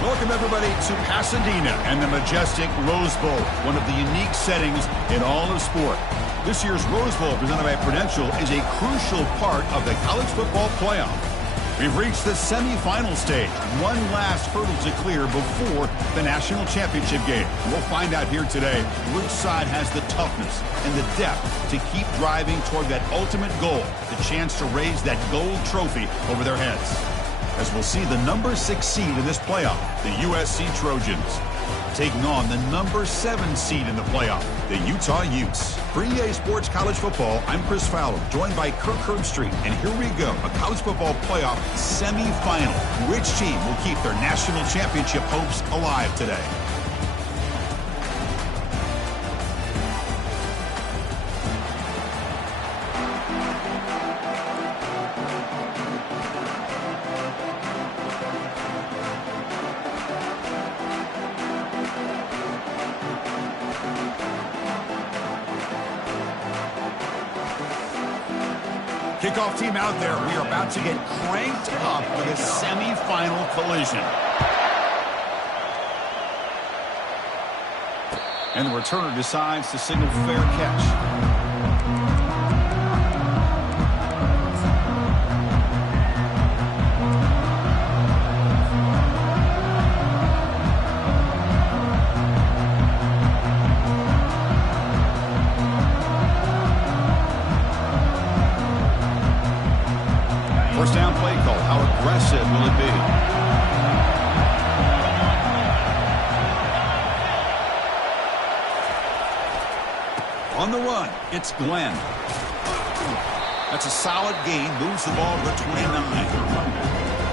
Welcome, everybody, to Pasadena and the majestic Rose Bowl, one of the unique settings in all of sport. This year's Rose Bowl, presented by Prudential, is a crucial part of the college football playoff. We've reached the semifinal stage, one last hurdle to clear before the national championship game. We'll find out here today which side has the toughness and the depth to keep driving toward that ultimate goal, the chance to raise that gold trophy over their heads. As we'll see the number 6 seed in this playoff, the USC Trojans, taking on the number 7 seed in the playoff, the Utah Utes. For EA Sports College Football, I'm Chris Fowler, joined by Kirk Herbstreit, and here we go, a college football playoff semifinal. Which team will keep their national championship hopes alive today? Kickoff team out there. We are about to get cranked up with a semifinal collision. And the returner decides to signal fair catch. First down play call. How aggressive will it be? On the run, it's Glenn. That's a solid gain. Moves the ball to the 29.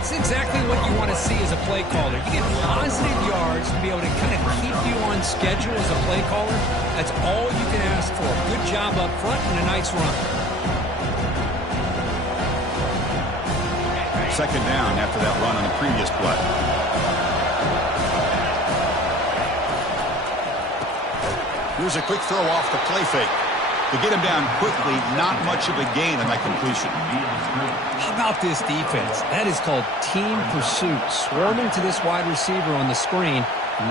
It's exactly what you want to see as a play caller. You get positive yards to be able to kind of keep you on schedule as a play caller. That's all you can ask for. Good job up front and a nice run. Second down after that run on the previous play. Here's a quick throw off the play fake. To get him down quickly, not much of a gain on that completion. How about this defense? That is called team pursuit. Swarming to this wide receiver on the screen,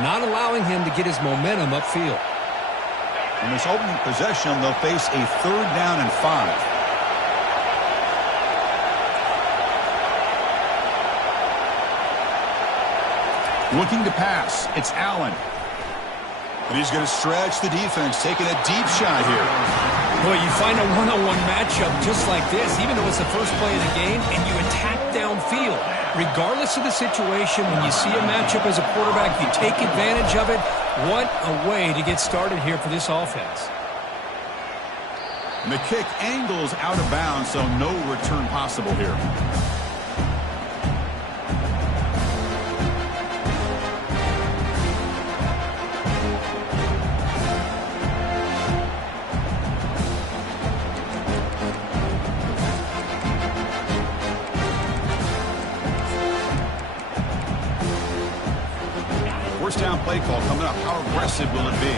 not allowing him to get his momentum upfield. In this opening possession, they'll face a 3rd down and 5. Looking to pass. It's Allen. And he's going to stretch the defense, taking a deep shot here. Boy, you find a one-on-one matchup just like this, even though it's the first play of the game, and you attack downfield. Regardless of the situation, when you see a matchup as a quarterback, you take advantage of it. What a way to get started here for this offense. And the kick angles out of bounds, so no return possible here. First down play call coming up. How aggressive will it be?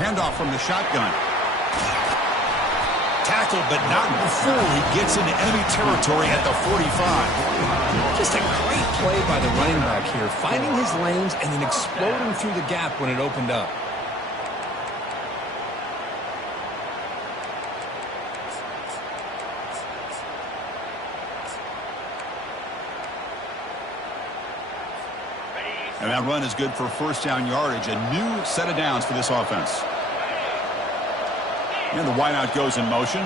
Handoff from the shotgun. Tackled, but not before he gets into enemy territory at the 45. Just a great play by the running back here, finding his lanes and then exploding through the gap when it opened up. And that run is good for first down yardage. A new set of downs for this offense. And the wideout goes in motion.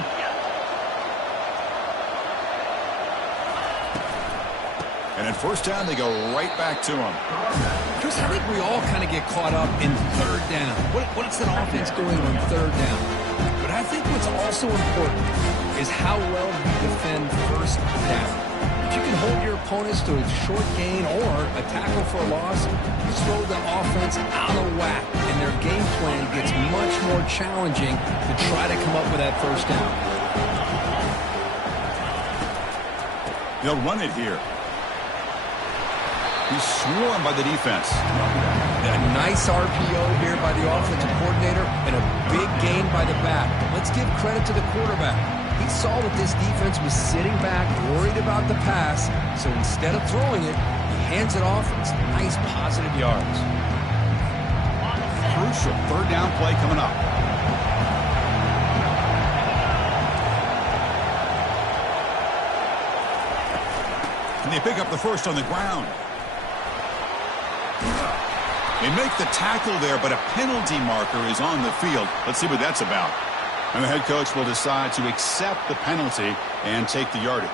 And at first down, they go right back to him. Chris, I think we all kind of get caught up in 3rd down. What's an offense doing on 3rd down? But I think what's also important is how well you defend first down. If you can hold your opponents to a short gain or a tackle for a loss, you throw the offense out of whack, and their game plan gets much more challenging to try to come up with that first down. They'll run it here. He's swarmed by the defense. A nice RPO here by the offensive coordinator and a big gain by the back. Let's give credit to the quarterback. He saw that this defense was sitting back, worried about the pass, so instead of throwing it, he hands it off and some nice positive yards. Crucial third down play coming up. And they pick up the first on the ground. They make the tackle there, but a penalty marker is on the field. Let's see what that's about. And the head coach will decide to accept the penalty and take the yardage.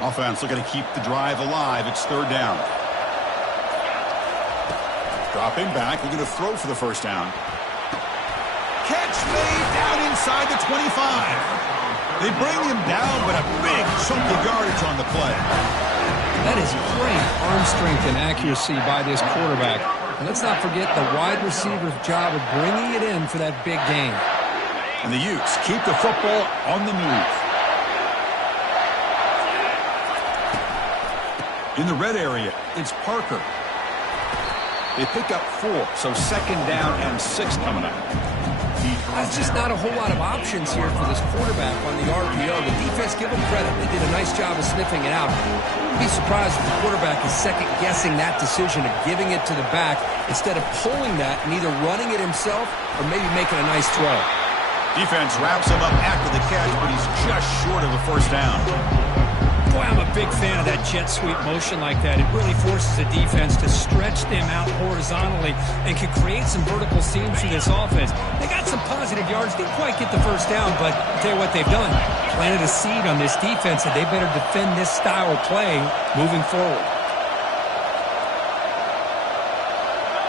Offense looking to keep the drive alive. It's third down. Dropping back, looking to throw for the first down. Catch made down inside the 25. They bring him down, but a big chunk of yardage on the play. That is great arm strength and accuracy by this quarterback. And let's not forget the wide receiver's job of bringing it in for that big gain. And the Utes keep the football on the move. In the red area, it's Parker. They pick up 4, so second down and 6 coming up. There's just not a whole lot of options here for this quarterback on the RPO. The defense, give them credit. They did a nice job of sniffing it out. I wouldn't be surprised if the quarterback is second-guessing that decision of giving it to the back instead of pulling that and either running it himself or maybe making a nice throw. Defense wraps him up after the catch, but he's just short of the first down. Boy, I'm a big fan of that jet sweep motion like that. It really forces the defense to stretch them out horizontally and can create some vertical seams through this offense. They got some positive yards. Didn't quite get the first down, but I'll tell you what they've done. Planted a seed on this defense, and they better defend this style of play moving forward.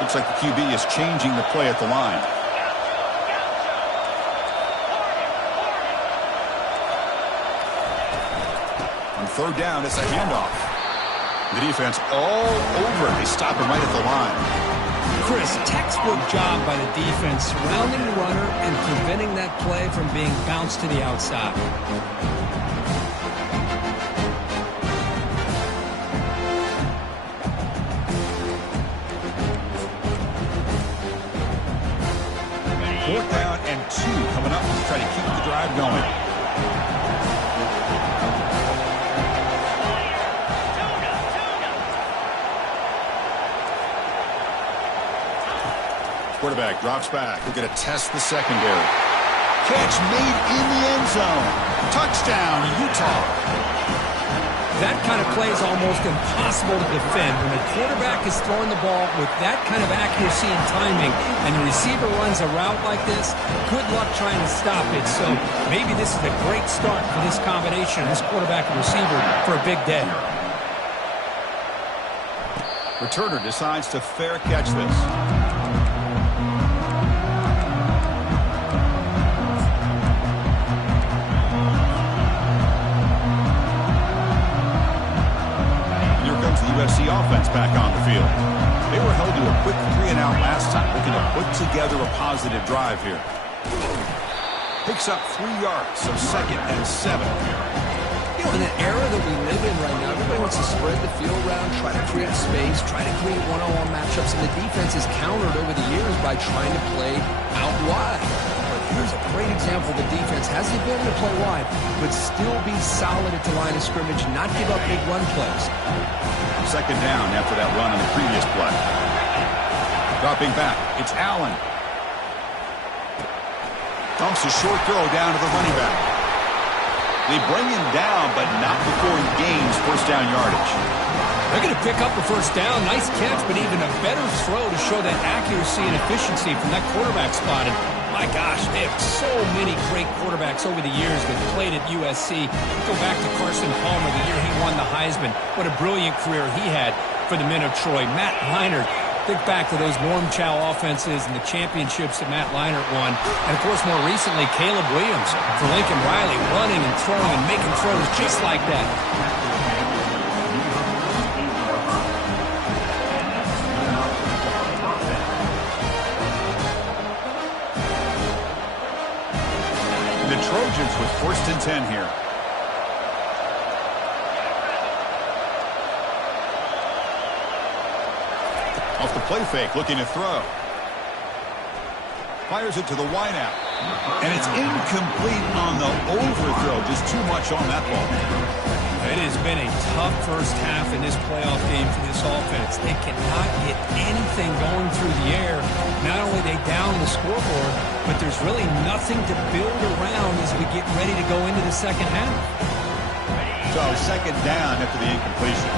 Looks like the QB is changing the play at the line. Third down, it's a handoff. The defense all over it. They stop him right at the line. Chris, textbook job by the defense, surrounding the runner and preventing that play from being bounced to the outside. Fourth down and 2 coming up to try to keep the drive going. Quarterback drops back. We're going to test the secondary. Catch made in the end zone. Touchdown, Utah. That kind of play is almost impossible to defend. When the quarterback is throwing the ball with that kind of accuracy and timing, and the receiver runs a route like this, good luck trying to stop it. So maybe this is a great start for this combination, this quarterback and receiver, for a big day. Returner decides to fair catch this. USC offense back on the field. They were held to a quick 3-and-out last time, looking to put together a positive drive here. Picks up 3 yards, so second and 7. You know, in the era that we live in right now, everybody wants to spread the field around, try to create space, try to create one-on-one matchups, and the defense is countered over the years by trying to play out wide. Here's a great example. The defense has the ability to play wide, but still be solid at the line of scrimmage, not give up big run plays. Second down after that run on the previous play. Dropping back, it's Allen. Dumps a short throw down to the running back. They bring him down, but not before he gains first down yardage. They're going to pick up the first down. Nice catch, but even a better throw to show that accuracy and efficiency from that quarterback spot. And my gosh, they have so many great quarterbacks over the years that played at USC. Go back to Carson Palmer, the year he won the Heisman. What a brilliant career he had for the men of Troy. Matt Leinart, think back to those Norm Chow offenses and the championships that Matt Leinart won. And, of course, more recently, Caleb Williams for Lincoln Riley, running and throwing and making throws just like that. the Trojans with 1st and 10 here. Off the play fake, looking to throw. Fires it to the wideout. And it's incomplete on the overthrow. Just too much on that ball. It has been a tough first half in this playoff game for this offense. They cannot get anything going through the air. Not only are they down the scoreboard, but there's really nothing to build around as we get ready to go into the second half. So 2nd down after the incompletion.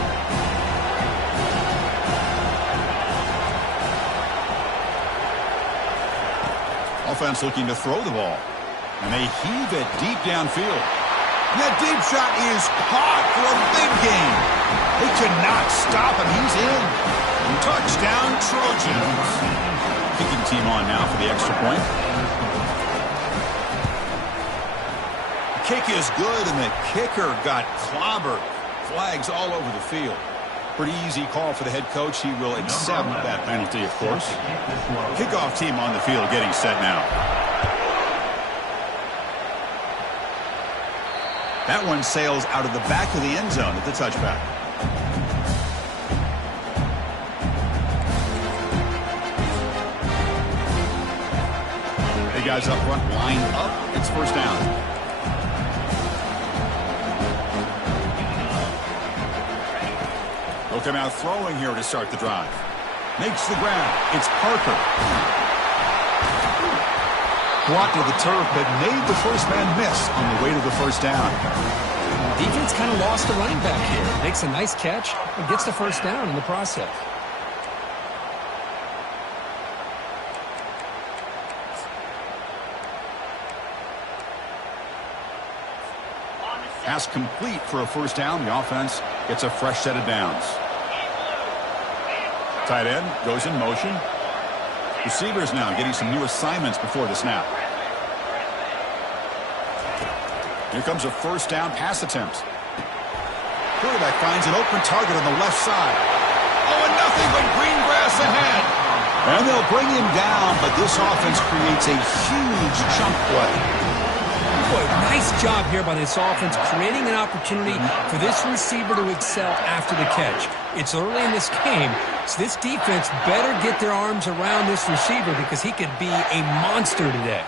Offense looking to throw the ball. And they heave it deep downfield. And that deep shot is caught for a big gain. They could not stop him. He's in. Touchdown, Trojans. Kicking team on now for the extra point. The kick is good, and the kicker got clobbered. Flags all over the field. Pretty easy call for the head coach. He will accept that penalty, of course. Kickoff team on the field getting set now. That one sails out of the back of the end zone at the touchback. The guys up front line up. It's 1st down. They'll come out throwing here to start the drive. Makes the grab. It's Parker. Brought to the turf, but made the first man miss on the way to the 1st down. Defense kind of lost a running back here. Makes a nice catch and gets the 1st down in the process. Pass complete for a 1st down. The offense gets a fresh set of downs. Tight end goes in motion. Receivers now getting some new assignments before the snap. Here comes a 1st down pass attempt. Quarterback finds an open target on the left side. Oh, and nothing but green grass ahead. And they'll bring him down, but this offense creates a huge chunk play. Boy, nice job here by this offense, creating an opportunity for this receiver to excel after the catch. It's early in this game, so this defense better get their arms around this receiver because he could be a monster today.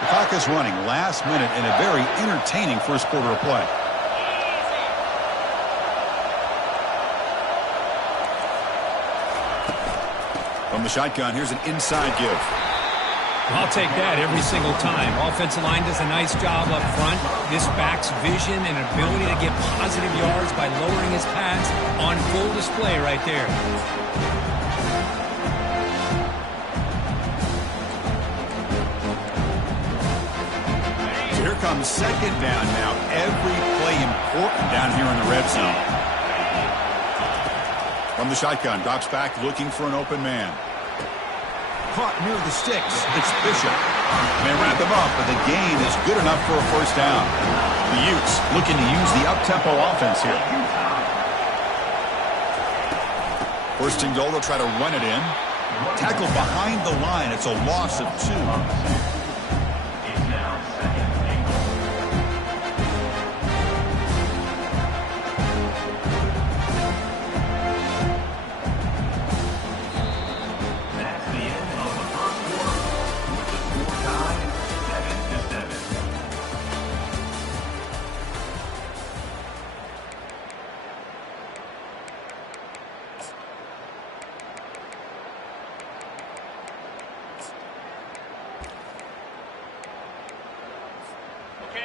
The clock is running last minute in a very entertaining 1st quarter of play. From the shotgun, here's an inside give. I'll take that every single time. Offensive line does a nice job up front. This back's vision and ability to get positive yards by lowering his pads on full display right there. So here comes 2nd down now. Every play important down here in the red zone. From the shotgun, drops back looking for an open man. Caught near the sticks. It's Bishop. They wrap him up, but the gain is good enough for a 1st down. The Utes looking to use the up-tempo offense here. 1st and goal, they'll try to run it in. Tackle behind the line. It's a loss of 2.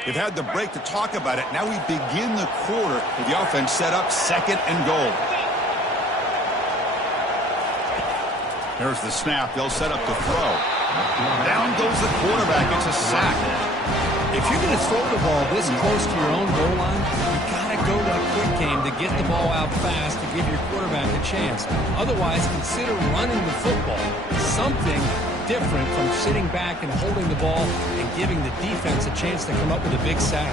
They've had the break to talk about it. Now we begin the quarter with the offense set up 2nd and goal. There's the snap. They'll set up the throw. Down goes the quarterback. It's a sack. If you're going to throw the ball this close to your own goal line, you've got to go that quick game to get the ball out fast to give your quarterback a chance. Otherwise, consider running the football. Something different from sitting back and holding the ball and giving the defense a chance to come up with a big sack.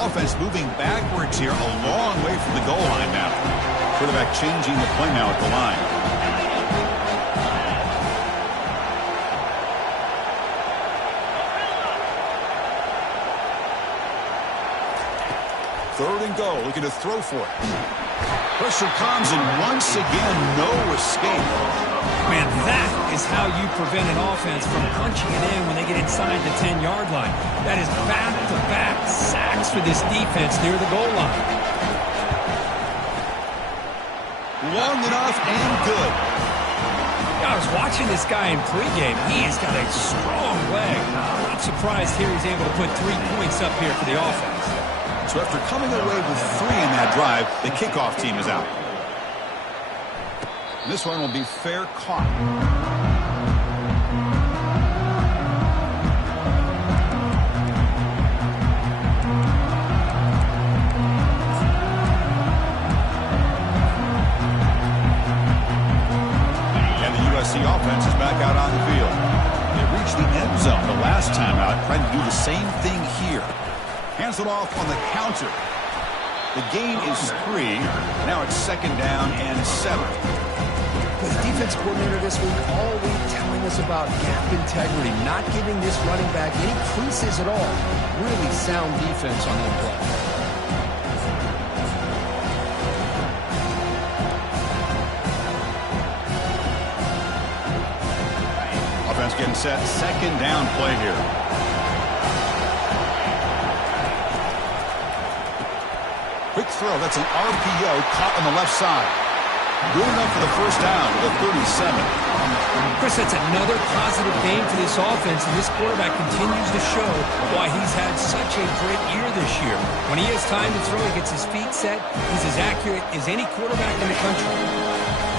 Offense moving backwards here, a long way from the goal line now. Quarterback changing the play now at the line. and goal, looking to throw for it. Pressure comes, and once again, no escape. Man, that is how you prevent an offense from punching it in when they get inside the 10-yard line. That is back-to-back sacks for this defense near the goal line. Long enough and good. I was watching this guy in pregame. He has got a strong leg. I'm not surprised here he's able to put 3 points up here for the offense. So after coming away with 3 in that drive, the kickoff team is out. This one will be fair caught. And the USC offense is back out on the field. They reached the end zone the last time out, trying to do the same thing here. Hands it off on the counter. The gain is 3. Now it's 2nd down and 7. The defense coordinator this week all week telling us about gap integrity, not giving this running back any creases at all. Really sound defense on that play. Offense getting set. 2nd down play here. Quick throw. That's an RPO caught on the left side. Good enough for the 1st down with a 37. Chris, that's another positive game for this offense, and this quarterback continues to show why he's had such a great year this year. When he has time to throw, he gets his feet set. He's as accurate as any quarterback in the country.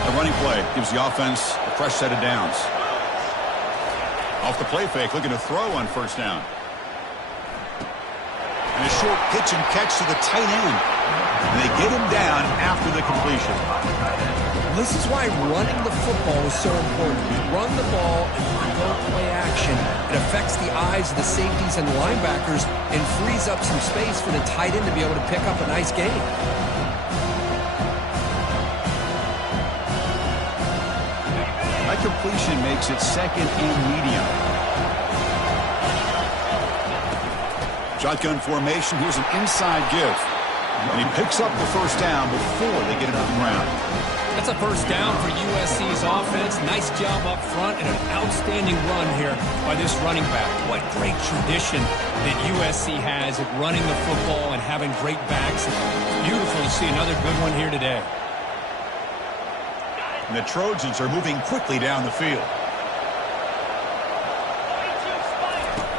The running play gives the offense a fresh set of downs. Off the play fake, looking to throw on 1st down. And a short pitch and catch to the tight end. And they get him down after the completion. This is why running the football is so important. You run the ball and you go play action. It affects the eyes of the safeties and the linebackers and frees up some space for the tight end to be able to pick up a nice gain. That completion makes it 2nd and medium. Shotgun formation. Here's an inside give. And he picks up the 1st down before they get it on the ground. That's a 1st down for USC's offense. Nice job up front and an outstanding run here by this running back. What great tradition that USC has at running the football and having great backs. It's beautiful to see another good one here today. And the Trojans are moving quickly down the field.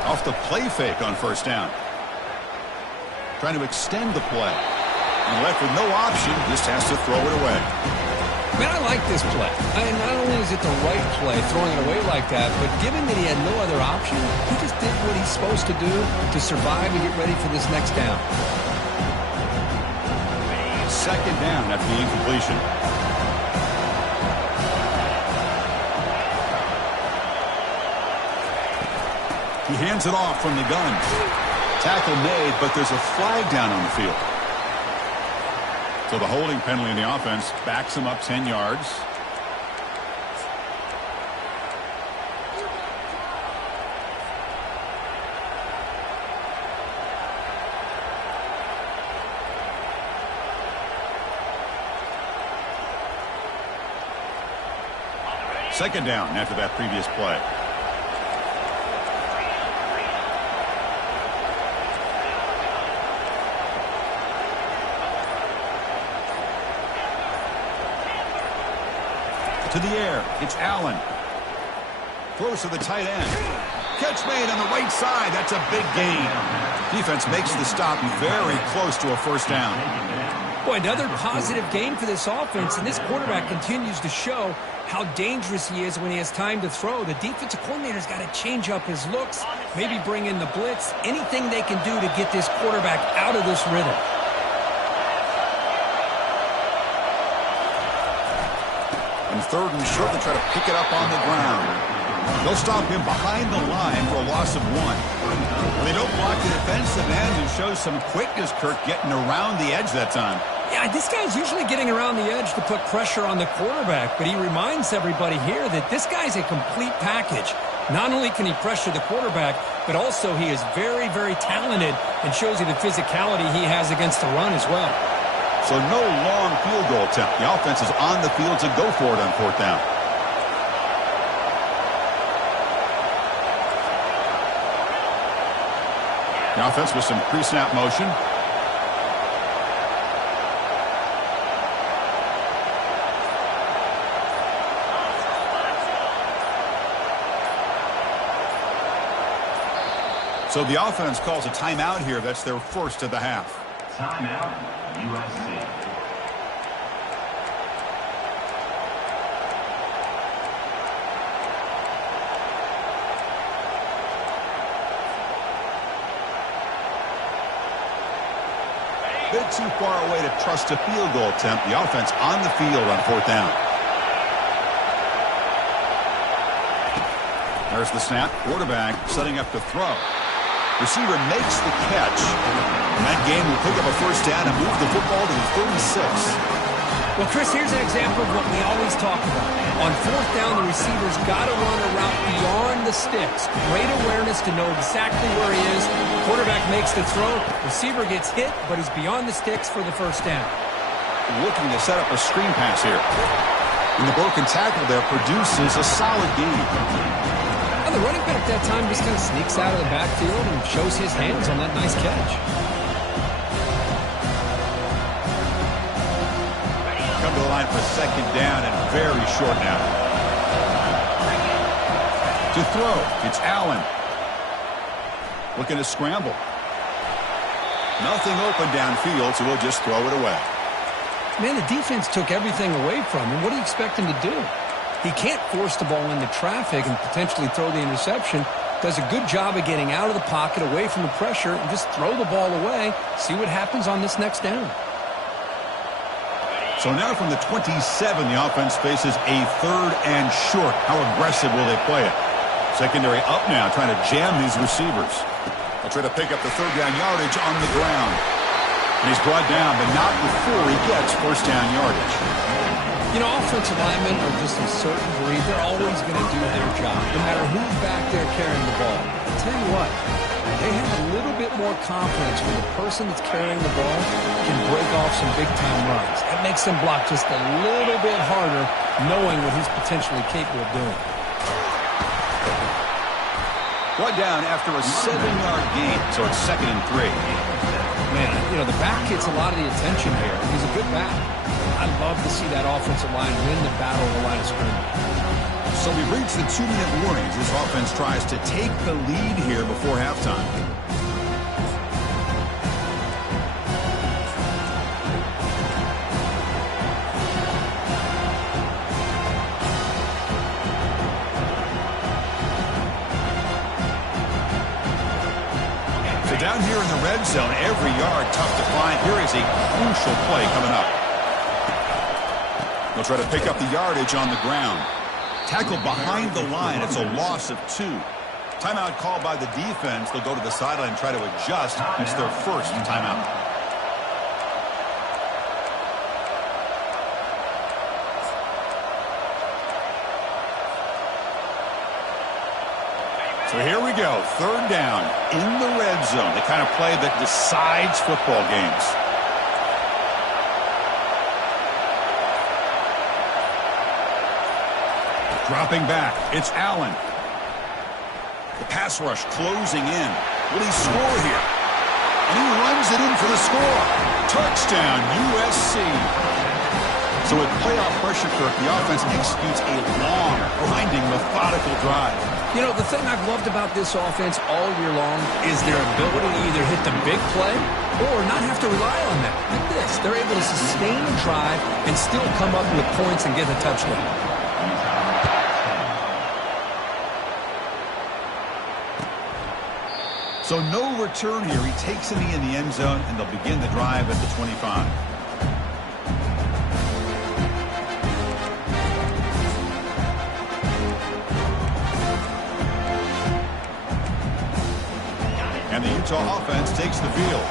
Off the play fake on 1st down. Trying to extend the play. And left with no option, just has to throw it away. Man, I like this play. Not only is it the right play, throwing it away like that, but given that he had no other option, he just did what he's supposed to do to survive and get ready for this next down. 2nd down after the incompletion. He hands it off from the gun. Tackle made, but there's a flag down on the field. So the holding penalty in the offense backs him up 10 yards. Second down after that previous play. To the air, it's Allen. Throws to the tight end. Catch made on the right side. That's a big gain. Defense makes the stop very close to a 1st down. Boy, another positive game for this offense, and this quarterback continues to show how dangerous he is when he has time to throw. The defensive coordinator's got to change up his looks, maybe bring in the blitz, anything they can do to get this quarterback out of this rhythm. And 3rd and short, they try to pick it up on the ground. They'll stop him behind the line for a loss of 1. They don't block the defensive end and show some quickness, Kirk, getting around the edge that time. Yeah, this guy's usually getting around the edge to put pressure on the quarterback, but he reminds everybody here that this guy's a complete package. Not only can he pressure the quarterback, but also he is very, very talented and shows you the physicality he has against the run as well. So no long field goal attempt. The offense is on the field to go for it on 4th down. The offense with some pre-snap motion. So the offense calls a timeout here. That's their first of the half. Timeout, USC. Bit too far away to trust a field goal attempt. The offense on the field on 4th down. There's the snap. Quarterback setting up to throw. Receiver makes the catch. And that game will pick up a first down and move the football to the 36. Well, Chris, here's an example of what we always talk about. On 4th down, the receiver's got to run a route beyond the sticks. Great awareness to know exactly where he is. Quarterback makes the throw. Receiver gets hit, but he's beyond the sticks for the first down. Looking to set up a screen pass here. And the broken tackle there produces a solid gain. The running back that time just kind of sneaks out of the backfield and shows his hands on that nice catch. Come to the line for 2nd down and very short now. To throw, it's Allen. Looking to scramble. Nothing open downfield, so we'll just throw it away. Man, the defense took everything away from him. What do you expect him to do? He can't force the ball into traffic and potentially throw the interception. Does a good job of getting out of the pocket, away from the pressure, and just throw the ball away. See what happens on this next down. So now from the 27, the offense faces a 3rd and short. How aggressive will they play it? Secondary up now, trying to jam these receivers. They'll try to pick up the 3rd down yardage on the ground. And he's brought down, but not before he gets first down yardage. You know, offensive linemen are just a certain breed. They're always going to do their job, no matter who's back there carrying the ball. I'll tell you what, they have a little bit more confidence when the person that's carrying the ball can break off some big-time runs. That makes them block just a little bit harder, knowing what he's potentially capable of doing. Brought down after a 7-yard gain, so it's 2nd and 3. Man, you know, the back gets a lot of the attention here. He's a good back. I'd love to see that offensive line win the battle of the line of scrimmage. So we've reached the 2-minute warnings. This offense tries to take the lead here before halftime. So down here in the red zone, every yard tough to find. Here is a crucial play coming up. They'll try to pick up the yardage on the ground. Tackle behind the line. It's a loss of 2. Timeout called by the defense. They'll go to the sideline and try to adjust. It's their first timeout. So here we go. 3rd down in the red zone. The kind of play that decides football games. Dropping back, it's Allen. The pass rush closing in. Will he score here? And he runs it in for the score. Touchdown, USC. So with playoff pressure, Kirk, the offense executes a long, grinding, methodical drive. You know, the thing I've loved about this offense all year long is their ability to either hit the big play or not have to rely on that. Like this, they're able to sustain a drive and still come up with points and get a touchdown. So no return here. He takes it in the end zone, and they'll begin the drive at the 25. And the Utah offense takes the field.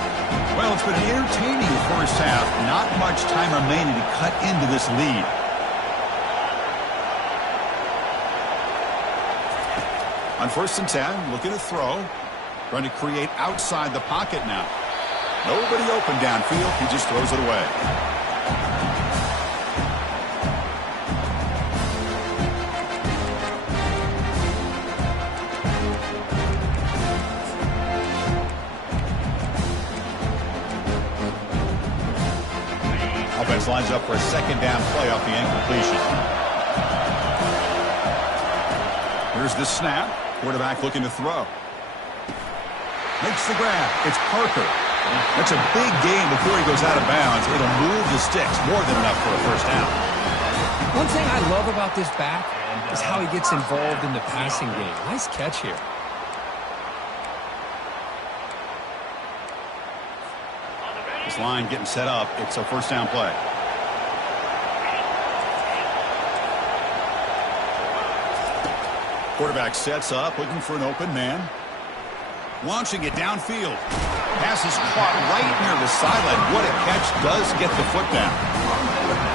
Well, it's been an entertaining first half. Not much time remaining to cut into this lead. On 1st and 10, looking to throw. Trying to create outside the pocket now. Nobody open downfield. He just throws it away. Offense lines up for a 2nd down play off the incompletion. Here's the snap. Quarterback looking to throw. Makes the grab. It's Parker. That's a big gain before he goes out of bounds. It'll move the sticks more than enough for a first down. One thing I love about this back is how he gets involved in the passing game. Nice catch here. This line getting set up. It's a first down play. Quarterback sets up, looking for an open man. Launching it downfield. Pass is caught right near the sideline. What a catch. Does get the foot down.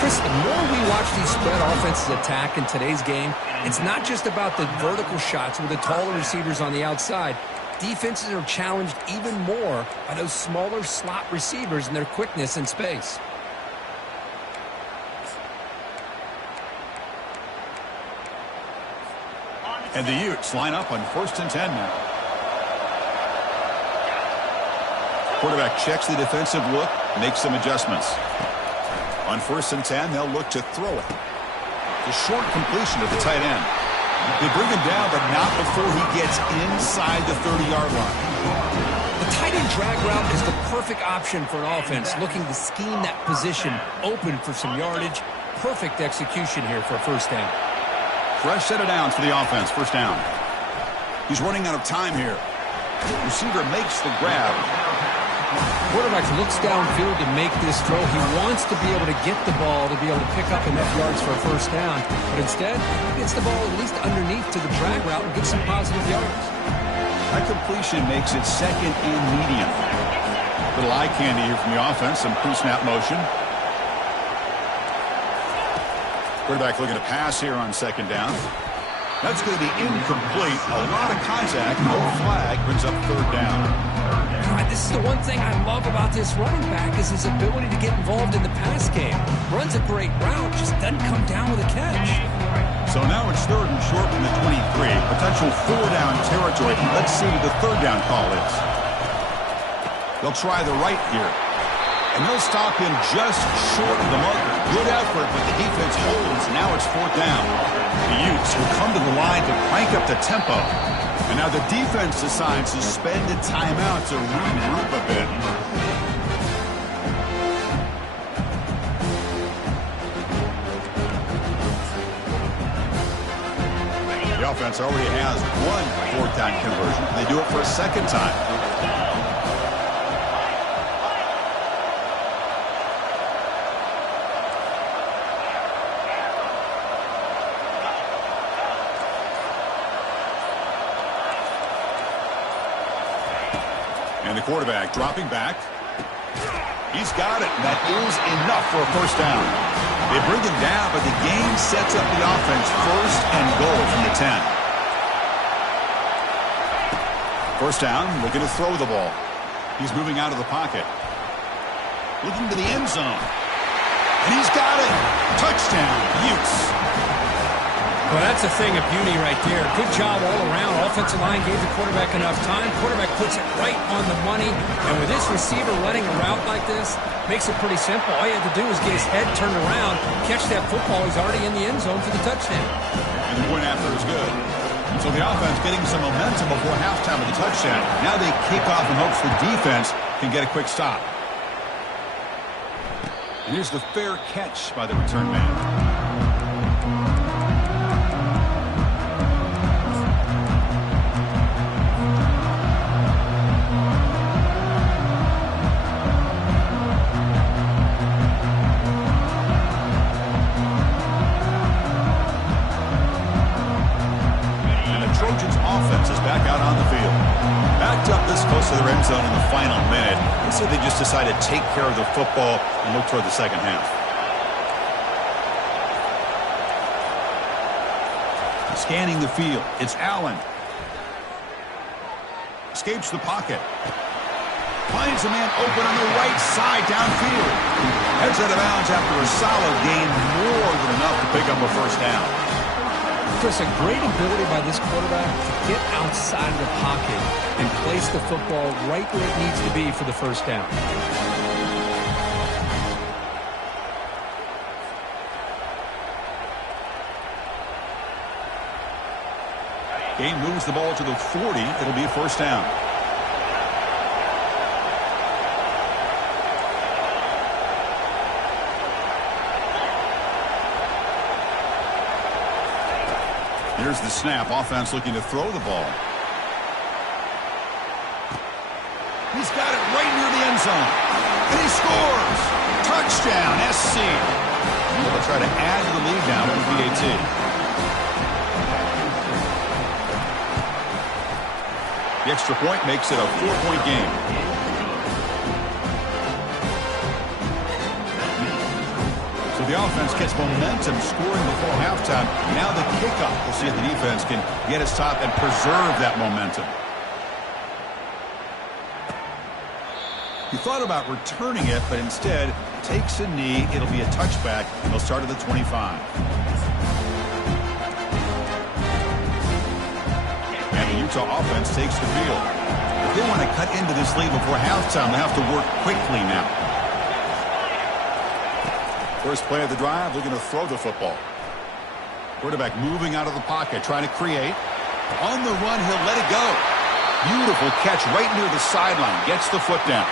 Chris, the more we watch these spread offenses attack in today's game, it's not just about the vertical shots with the taller receivers on the outside. Defenses are challenged even more by those smaller slot receivers and their quickness in space. And the Utes line up on 1st and 10 now. Quarterback checks the defensive look, makes some adjustments. On 1st and 10, they'll look to throw it. The short completion of the tight end. They bring him down, but not before he gets inside the 30-yard line. The tight end drag route is the perfect option for an offense looking to scheme that position open for some yardage. Perfect execution here for a first down. Fresh set of downs for the offense. First down. He's running out of time here. Receiver makes the grab. Quarterback looks downfield to make this throw. He wants to be able to get the ball to be able to pick up enough yards for a first down. But instead, he gets the ball at least underneath to the drag route and gets some positive yards. That completion makes it 2nd and medium. Little eye candy here from the offense. Some pre-snap motion. Quarterback looking to pass here on 2nd down. That's going to be incomplete. A lot of contact. No flag. Brings up 3rd down. This is the one thing I love about this running back is his ability to get involved in the pass game. Runs a great route, just doesn't come down with a catch. So now it's 3rd and short from the 23. Potential 4-down territory. Let's see what the 3rd down call is. They'll try the right here. And they'll stop him just short of the marker. Good effort, but the defense holds. Now it's 4th down. The Utes will come to the line to crank up the tempo. And now the defense decides to spend a timeout to regroup a bit. The offense already has one 4th down conversion. They do it for a 2nd time. And the quarterback dropping back. He's got it. That is enough for a first down. They bring him down, but the game sets up the offense 1st and goal from the 10. First down, looking to throw the ball. He's moving out of the pocket. Looking to the end zone. And he's got it. Touchdown, Utes. Well, that's a thing of beauty right there. Good job all around. Offensive line gave the quarterback enough time. Quarterback puts it right on the money. And with this receiver running a route like this, makes it pretty simple. All you have to do is get his head turned around, catch that football. He's already in the end zone for the touchdown. And the point after is good. So the offense getting some momentum before halftime with the touchdown. Now they kick off in hopes the defense can get a quick stop. And here's the fair catch by the return man. offense is back out on the field. Backed up this close to their end zone in the final minute. Let's say they just decide to take care of the football and look toward the second half. Scanning the field, it's Allen. Escapes the pocket. Finds a man open on the right side downfield. Heads out of bounds after a solid gain, more than enough to pick up a first down. Chris, a great ability by this quarterback to get outside of the pocket and place the football right where it needs to be for the first down. Game moves the ball to the 40. It'll be a first down. Here's the snap. Offense looking to throw the ball. He's got it right near the end zone. And he scores. Touchdown, SC. They'll try to add to the lead now with the PAT. The extra point makes it a 4-point game. So the offense gets momentum scoring before halftime. Now the kickoff. We'll see if the defense can get its top and preserve that momentum. He thought about returning it, but instead takes a knee. It'll be a touchback, and they'll start at the 25. Utah offense takes the field. If they want to cut into this lead before halftime, they have to work quickly now. First play of the drive, looking to throw the football. Quarterback moving out of the pocket, trying to create. On the run, he'll let it go. Beautiful catch right near the sideline. Gets the foot down.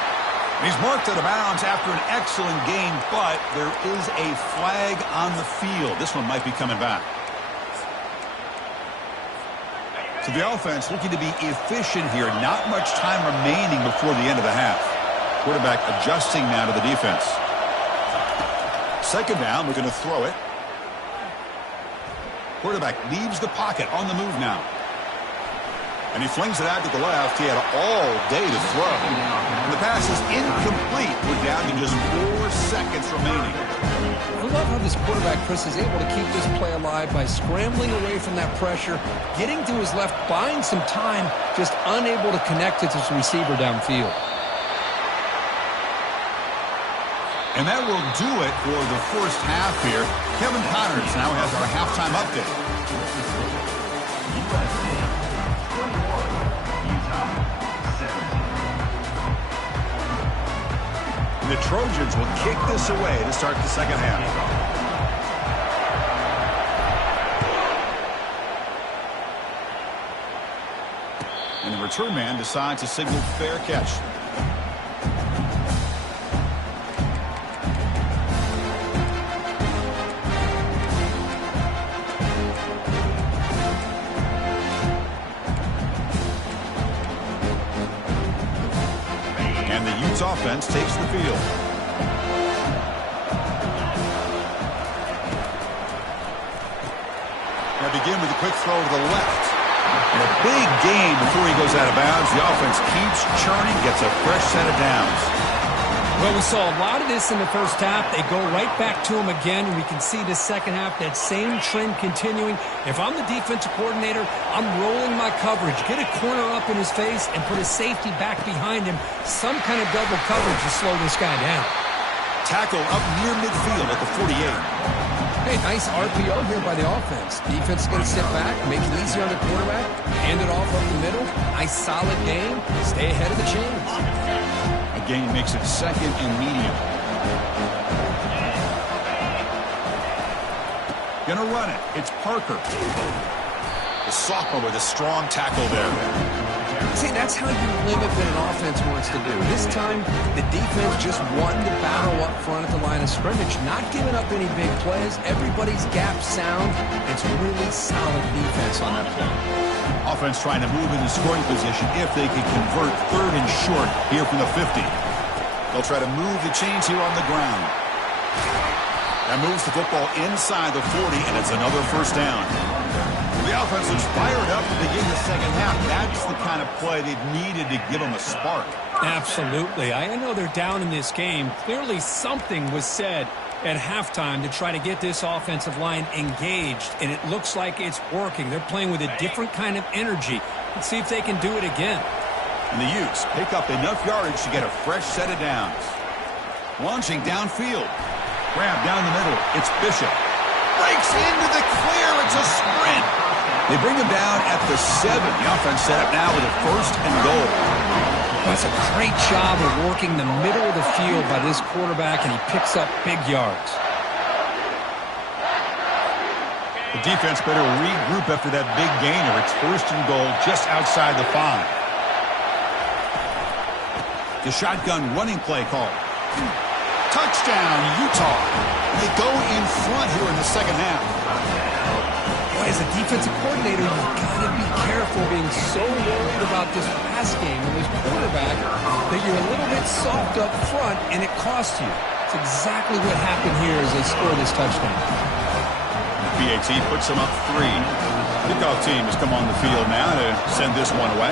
He's marked out of bounds after an excellent game, but there is a flag on the field. This one might be coming back. So the offense looking to be efficient here. Not much time remaining before the end of the half. Quarterback adjusting now to the defense. Second down, looking to throw it. Quarterback leaves the pocket on the move now. And he flings it out to the left. He had all day to throw. And the pass is incomplete. We're down to just 4 seconds remaining. I love how this quarterback, Chris, is able to keep this play alive by scrambling away from that pressure, getting to his left, buying some time, just unable to connect it to his receiver downfield. And that will do it for the first half here. Kevin Connors now has our halftime update. The Trojans will kick this away to start the second half. And the return man decides to signal fair catch. Offense takes the field. Now begin with a quick throw to the left. And a big gain before he goes out of bounds. The offense keeps churning, gets a fresh set of downs. Well, we saw a lot of this in the first half. They go right back to him again, and we can see the second half, that same trend continuing. If I'm the defensive coordinator, I'm rolling my coverage, get a corner up in his face, and put a safety back behind him. Some kind of double coverage to slow this guy down. Tackle up near midfield at the 48. Hey, nice RPO here by the offense. Defense is going to sit back, make it easier on the quarterback, hand it off up the middle. Nice solid game. Stay ahead of the chains. Gain makes it second and medium. Gonna run it. It's Parker. The sophomore with a strong tackle there. See, that's how you limit what an offense wants to do. This time, the defense just won the battle up front at the line of scrimmage, not giving up any big plays. Everybody's gap sound. It's really solid defense on that play. Offense trying to move into scoring position if they can convert third and short here from the 50. They'll try to move the chains here on the ground. That moves the football inside the 40, and it's another first down. The offense looks fired up to begin the second half. That's the kind of play they've needed to give them a spark. Absolutely. I know they're down in this game. Clearly something was said at halftime to try to get this offensive line engaged, and it looks like it's working. They're playing with a different kind of energy. Let's see if they can do it again. And the Utes pick up enough yardage to get a fresh set of downs. Launching downfield. Grab down the middle. It's Bishop. Breaks into the clear. It's a sprint. They bring him down at the 7. The offense set up now with a 1st and goal. That's a great job of working the middle of the field by this quarterback, and he picks up big yards. The defense better regroup after that big gainer. It's 1st and goal just outside the 5. The shotgun running play call. Touchdown, Utah. They go in front here in the second half. Boy, as a defensive coordinator, you've got to be careful being so worried about this pass game and this quarterback that you're a little bit soft up front and it costs you. It's exactly what happened here as they score this touchdown. PAT puts them up 3. Kickoff team has come on the field now to send this one away.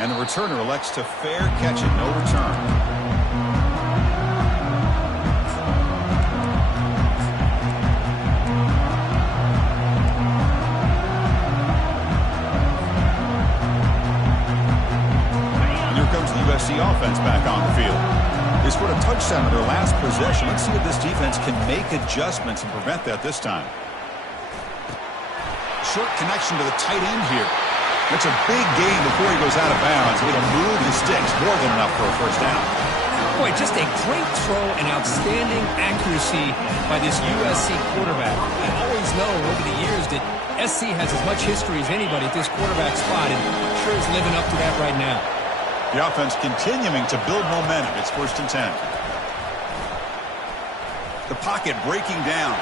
And the returner elects to fair catch it, no return. And here comes the USC offense back on the field. They scored a touchdown in their last possession. Let's see if this defense can make adjustments and prevent that this time. Short connection to the tight end here. That's a big gain before he goes out of bounds. It'll move the sticks more than enough for a 1st down. Boy, just a great throw and outstanding accuracy by this USC quarterback. I always know over the years that SC has as much history as anybody at this quarterback spot, and sure is living up to that right now. The offense continuing to build momentum. It's 1st and 10. The pocket breaking down.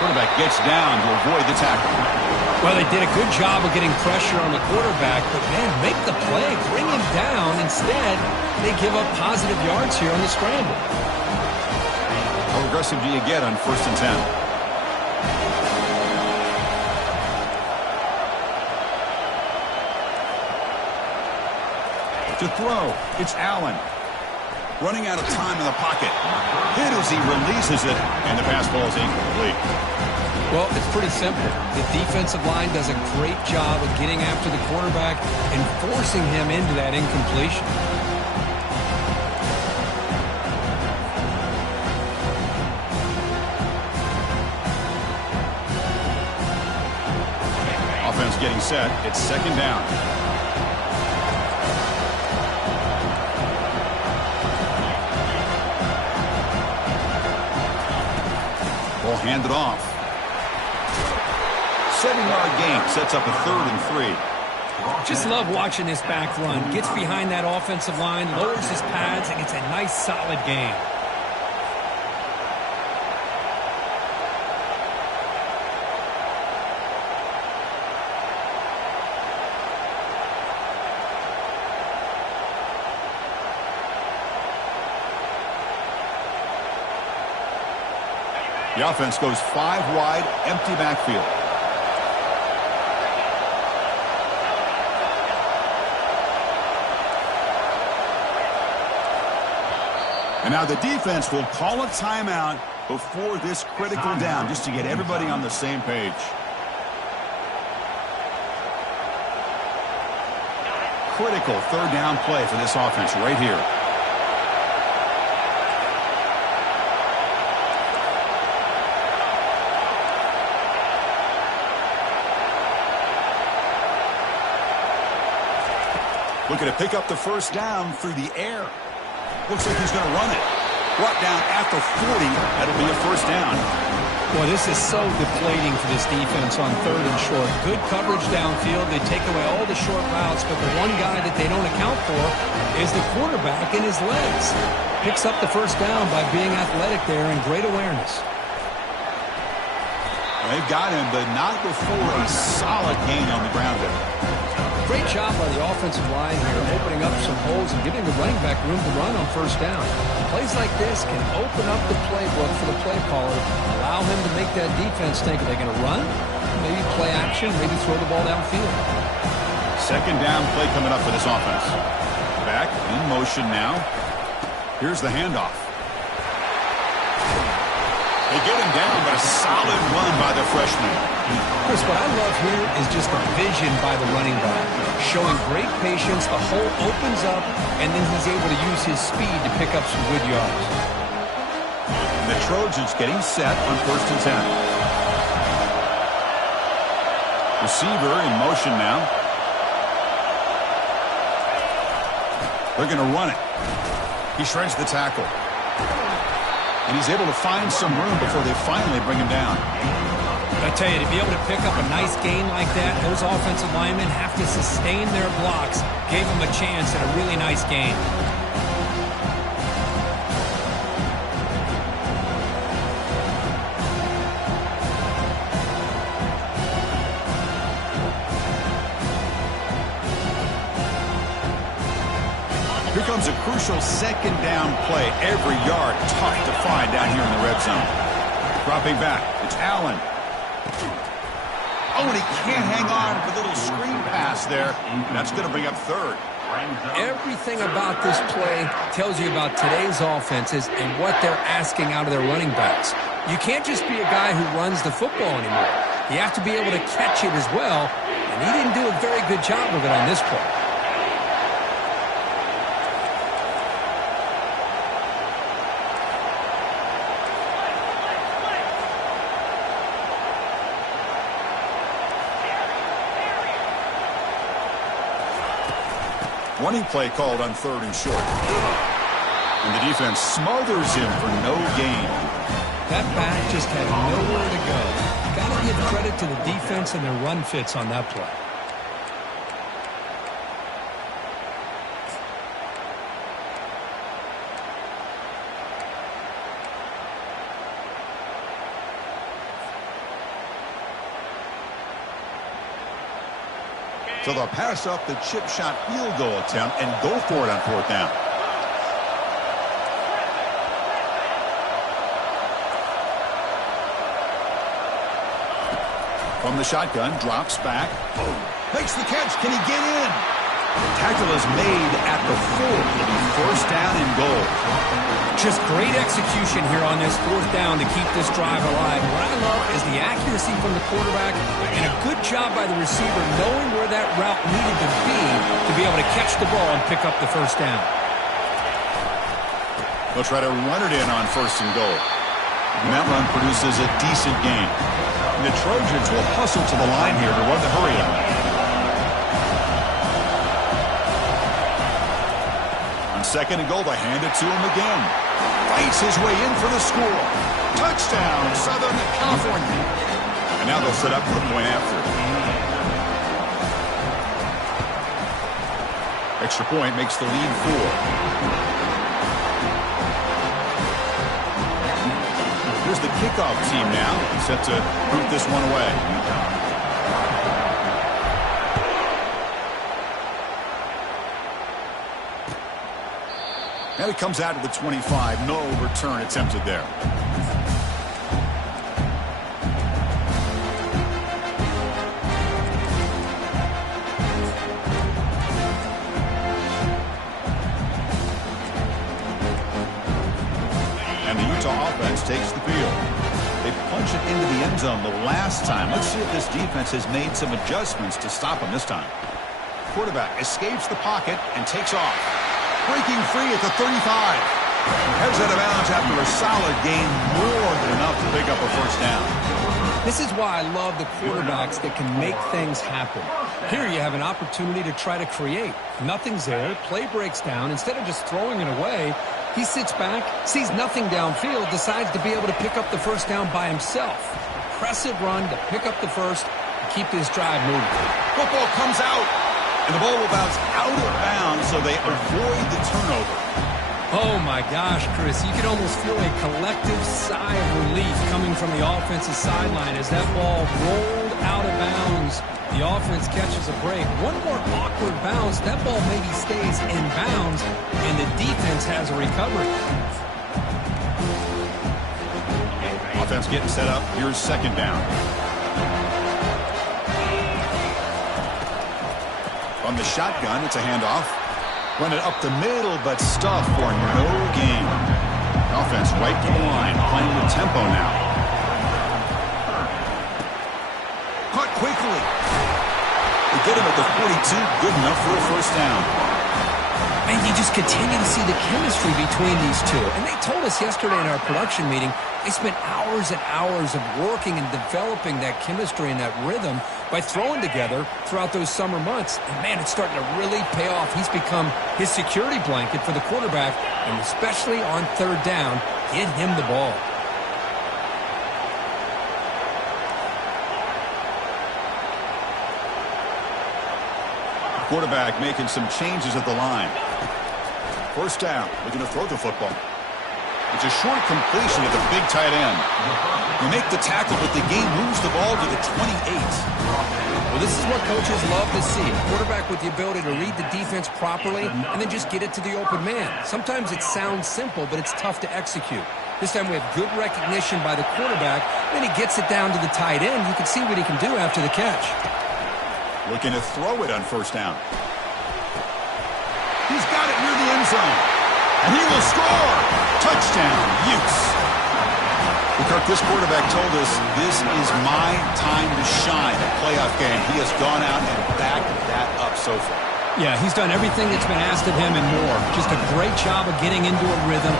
Quarterback gets down to avoid the tackle. Well, they did a good job of getting pressure on the quarterback, but, man, make the play, bring him down. Instead, they give up positive yards here on the scramble. How aggressive do you get on 1st and 10? To throw, it's Allen. Running out of time in the pocket. Hit as he releases it, and the pass ball is incomplete. Well, it's pretty simple. The defensive line does a great job of getting after the quarterback and forcing him into that incompletion. Offense getting set. It's 2nd down. Ball handed off. 7-yard gain sets up a 3rd and 3. Just love watching this back run. Gets behind that offensive line, lowers his pads, and it's a nice, solid gain. The offense goes 5 wide, empty backfield. And now the defense will call a timeout before this critical down, just to get everybody on the same page. Critical 3rd down play for this offense right here. Looking to pick up the 1st down through the air. Looks like he's going to run it. Brought down at the 40. That'll be a 1st down. Boy, this is so deflating for this defense on 3rd and short. Good coverage downfield. They take away all the short routes, but the one guy that they don't account for is the quarterback and his legs. Picks up the 1st down by being athletic there and great awareness. They've got him, but not before a solid gain on the ground there. Great job by the offensive line here, opening up some holes and giving the running back room to run on first down. Plays like this can open up the playbook for the play caller, allow him to make that defense think, are they going to run? Maybe play action, maybe throw the ball downfield. Second down play coming up for this offense. Back in motion now. Here's the handoff. They get him down, but a solid run by the freshman. Chris, what I love here is just the vision by the running back. Showing great patience, the hole opens up, and then he's able to use his speed to pick up some good yards. The Trojans getting set on 1st and 10. Receiver in motion now. They're going to run it. He shreds the tackle. And he's able to find some room before they finally bring him down. I tell you, to be able to pick up a nice gain like that, those offensive linemen have to sustain their blocks. Gave him a chance at a really nice gain. Here comes a crucial second down play. Every yard tough to find down here in the red zone. Dropping back. It's Allen. Oh, and he can't hang on for the little screen pass there. That's going to bring up third. Everything about this play tells you about today's offenses and what they're asking out of their running backs. You can't just be a guy who runs the football anymore. You have to be able to catch it as well, and he didn't do a very good job of it on this play. Running play called on 3rd and short. And the defense smothers him for no gain. That back just had nowhere to go. Got to give credit to the defense and their run fits on that play. So they'll pass up the chip shot field goal attempt and go for it on 4th down. From the shotgun, drops back. Makes the catch. Can he get in? The tackle is made at the 4. It'll be 1st down and goal. Just great execution here on this 4th down to keep this drive alive. What I love is the accuracy from the quarterback and a good job by the receiver knowing where that route needed to be able to catch the ball and pick up the 1st down. They'll try to run it in on 1st and goal. And that run produces a decent gain. And the Trojans will hustle to the line here to run the hurry up. On 2nd and goal, they hand it to him again. Fights his way in for the score. Touchdown, Southern California. And now they'll set up for the point after. Extra point makes the lead 4. Here's the kickoff team now, set to root this one away. Now he comes out to the 25. No return attempted there. And the Utah offense takes the field. They punch it into the end zone the last time. Let's see if this defense has made some adjustments to stop him this time. Quarterback escapes the pocket and takes off. Breaking free at the 35. Heads out of bounds after a solid gain, more than enough to pick up a 1st down. This is why I love the quarterbacks that can make things happen. Here you have an opportunity to try to create. Nothing's there. Play breaks down. Instead of just throwing it away, he sits back, sees nothing downfield, decides to be able to pick up the 1st down by himself. Impressive run to pick up the 1st and keep this drive moving. Football comes out. And the ball will bounce out of bounds, so they avoid the turnover. Oh, my gosh, Chris. You could almost feel a collective sigh of relief coming from the offensive sideline as that ball rolled out of bounds. The offense catches a break. One more awkward bounce. That ball maybe stays in bounds, and the defense has a recovery. Offense getting set up. Here's second down. On the shotgun, it's a handoff. Run it up the middle, but stuffed for no gain. Offense right to the line, playing with tempo now. Caught quickly. They get him at the 42, good enough for a first down. And you just continue to see the chemistry between these two. And they told us yesterday in our production meeting, they spent hours and hours of working and developing that chemistry and that rhythm by throwing together throughout those summer months. And, man, it's starting to really pay off. He's become his security blanket for the quarterback, and especially on third down, get him the ball. Quarterback making some changes at the line. First down, looking to throw the football. It's a short completion to the big tight end. You make the tackle, but the game moves the ball to the 28. Well, this is what coaches love to see. A quarterback with the ability to read the defense properly and then just get it to the open man. Sometimes it sounds simple, but it's tough to execute. This time we have good recognition by the quarterback. Then he gets it down to the tight end. You can see what he can do after the catch. Looking to throw it on first down. He's got it near the end zone. And he will score. Touchdown, Utes. Kirk, this quarterback told us this is my time to shine. A playoff game. He has gone out and backed that up so far. Yeah, he's done everything that's been asked of him and more. Just a great job of getting into a rhythm.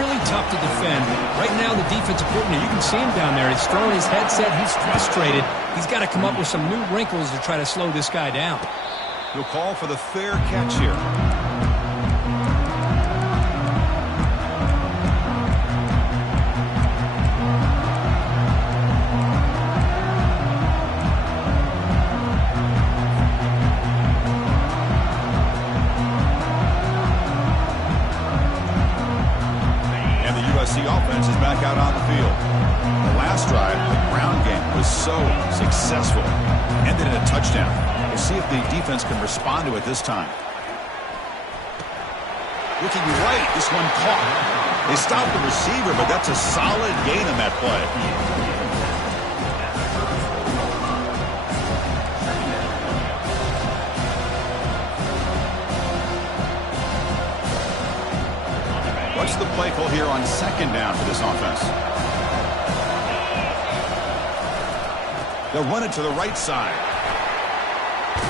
Really tough to defend. Right now, the defensive coordinator, you can see him down there. He's throwing his headset. He's frustrated. He's got to come up with some new wrinkles to try to slow this guy down. He'll call for the fair catch here. USC offense is back out on the field. The last drive, the ground game, was so successful. Ended in a touchdown. We'll see if the defense can respond to it this time. Looking right, this one caught. They stopped the receiver, but that's a solid gain on that play. What's the play call here on second down for this offense? They'll run it to the right side.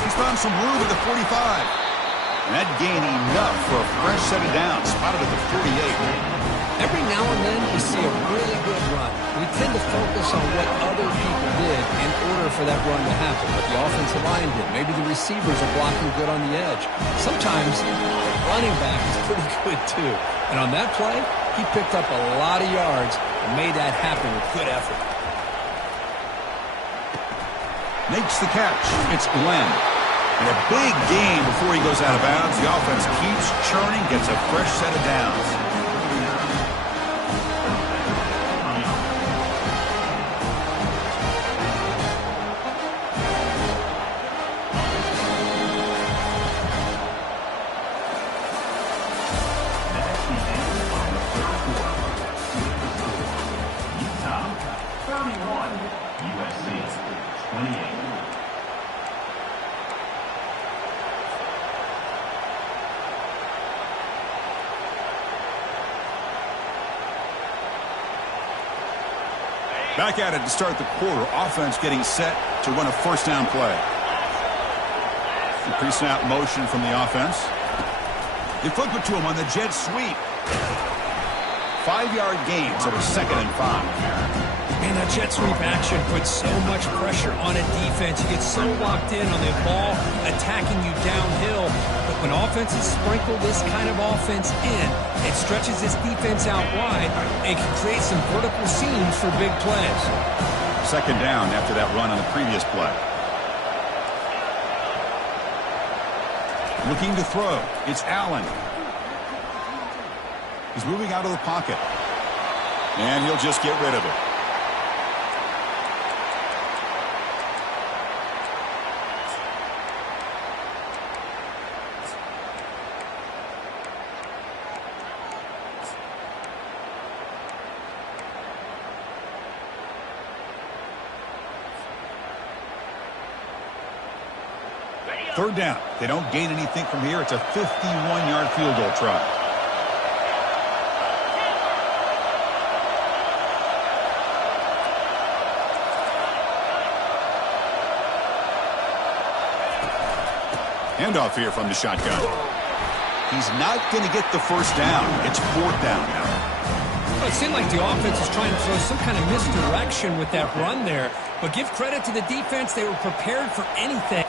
He's found some room at the 45. And that gain enough for a fresh set of downs. Spotted at the 48. Every now and then we see a really good run. We tend to focus on what other people did in order for that run to happen. But the offensive line did. Maybe the receivers are blocking good on the edge. Sometimes the running back is pretty good too. And on that play, he picked up a lot of yards and made that happen with good effort. Makes the catch. It's Glenn. And a big gain before he goes out of bounds. The offense keeps churning, gets a fresh set of downs. UTAH 31, USC 28. Back at it to start the quarter. Offense getting set to run a first down play. The pre-snap motion from the offense. They flip it to him on the jet sweep. 5-yard gain, so it's 2nd and 5. Man, that jet sweep action puts so much pressure on a defense. You get so locked in on the ball attacking you downhill. But when offenses sprinkle this kind of offense in, it stretches this defense out wide and can create some vertical seams for big plays. 2nd down after that run on the previous play. Looking to throw. It's Allen. He's moving out of the pocket. And he'll just get rid of it. Third down. They don't gain anything from here. It's a 51-yard field goal try. Handoff here from the shotgun. He's not going to get the first down. It's fourth down now. Well, it seemed like the offense was trying to throw some kind of misdirection with that run there. But give credit to the defense. They were prepared for anything.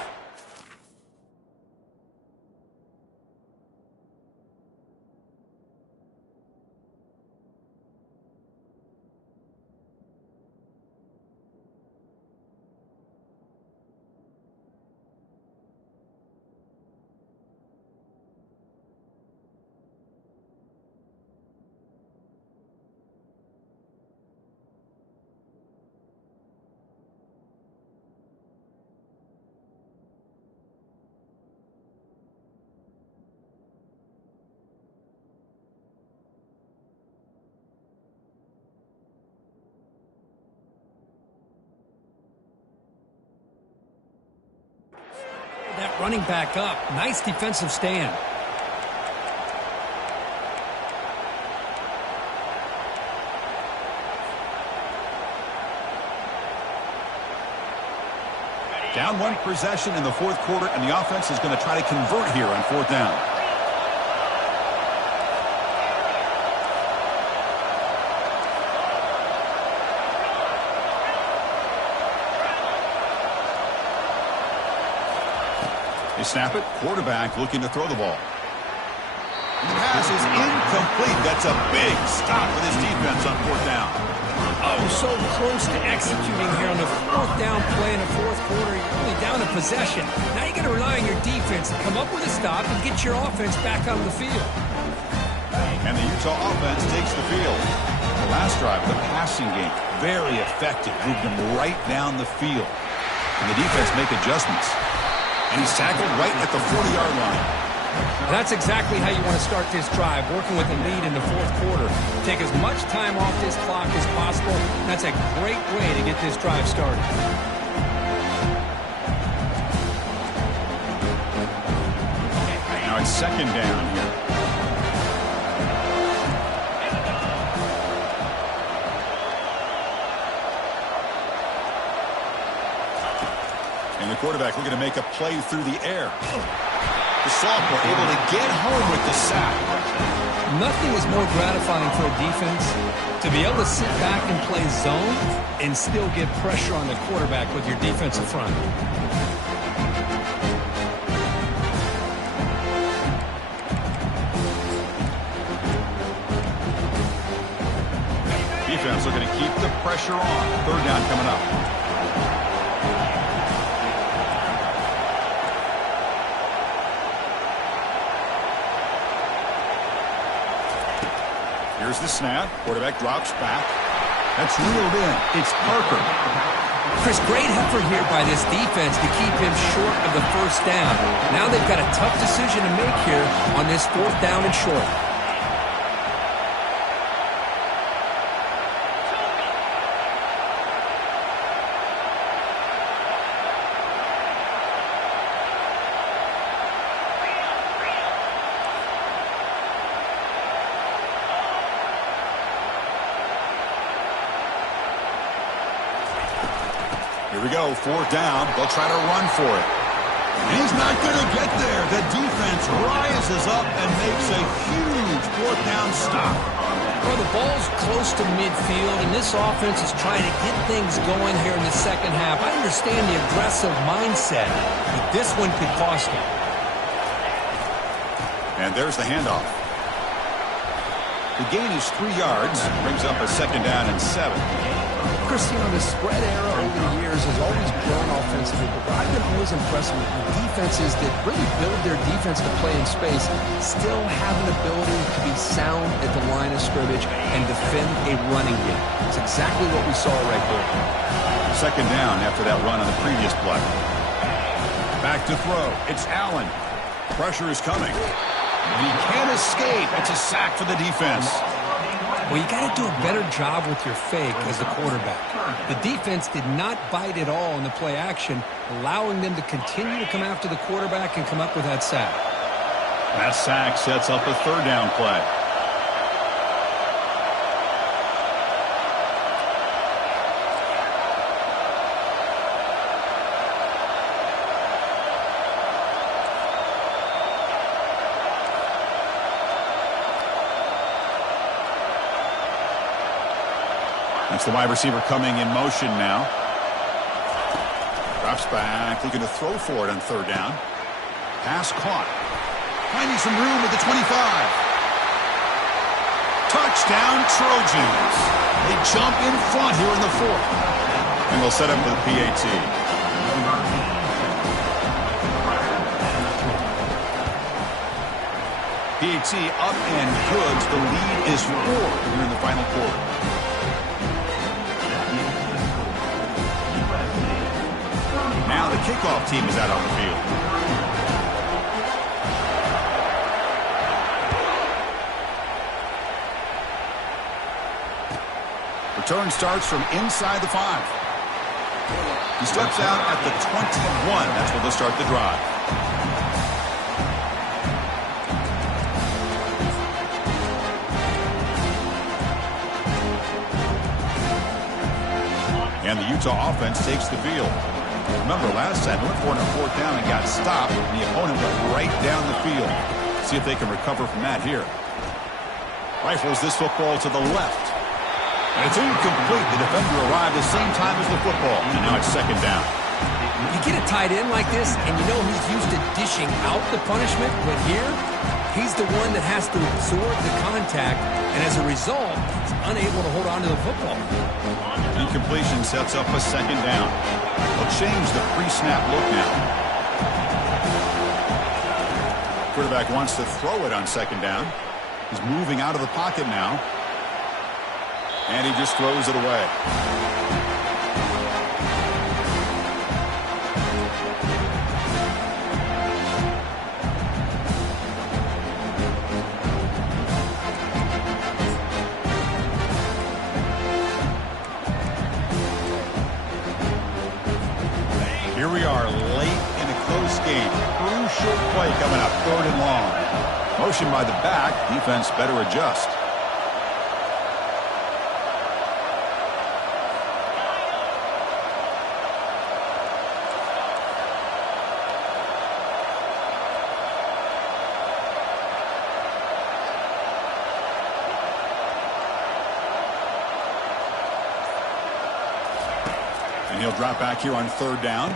That running back up. Nice defensive stand. Down one possession in the fourth quarter, and the offense is going to try to convert here on fourth down. They snap it. Quarterback looking to throw the ball. Pass is incomplete. That's a big stop for this defense on fourth down. Oh, so close to executing here on the fourth down play in the fourth quarter. You're only down a possession. Now you got to rely on your defense to come up with a stop and get your offense back on the field. And the Utah offense takes the field. The last drive, the passing game, very effective. Moved them right down the field. And the defense make adjustments. And he's tackled right at the 40-yard line. That's exactly how you want to start this drive, working with a lead in the fourth quarter. Take as much time off this clock as possible. That's a great way to get this drive started. Now it's second down here. And the quarterback looking to make a play through the air. The sophomore able to get home with the sack. Nothing is more gratifying for a defense to be able to sit back and play zone and still get pressure on the quarterback with your defensive front. Defense looking to keep the pressure on. Third down coming up. Here's the snap. Quarterback drops back. That's reeled in. It's Parker. Chris, great effort here by this defense to keep him short of the first down. Now they've got a tough decision to make here on this fourth down and short. Here we go, fourth down. They'll try to run for it. And he's not going to get there. The defense rises up and makes a huge fourth down stop. Well, the ball's close to midfield, and this offense is trying to get things going here in the second half. I understand the aggressive mindset, but this one could cost them. And there's the handoff. The gain is 3 yards. Brings up a second down and 7. Cristiano, the spread era over the years has always grown offensively, but I've been always impressed with defenses that really build their defense to play in space, still have an ability to be sound at the line of scrimmage and defend a running game. It's exactly what we saw right there. Second down after that run on the previous play. Back to throw. It's Allen. Pressure is coming. He can't escape. It's a sack for the defense. Well, you got to do a better job with your fake as the quarterback. The defense did not bite at all in the play action, allowing them to continue to come after the quarterback and come up with that sack. That sack sets up a third down play. That's the wide receiver coming in motion now. Drops back, looking to throw for it on third down. Pass caught. Finding some room at the 25. Touchdown, Trojans. They jump in front here in the fourth. And they'll set up for the PAT. PAT up and good. The lead is 4 here in the final quarter. Now the kickoff team is out on the field. Return starts from inside the 5. He steps out at the 21. That's where they'll start the drive. And the Utah offense takes the field. Remember, last time, they went for it on fourth down and got stopped, and the opponent went right down the field. See if they can recover from that here. Rifles this football to the left. And it's incomplete. The defender arrived the same time as the football, and now it's second down. You get a tight end like this, and you know he's used to dishing out the punishment, but here, he's the one that has to absorb the contact, and as a result, he's unable to hold on to the football. Incompletion sets up a second down. They'll change the pre-snap look now. Quarterback wants to throw it on second down. He's moving out of the pocket now. And he just throws it away. Here we are late in a close game. Crucial play coming up, third and long. Motion by the back. Defense better adjust. And he'll drop back here on third down.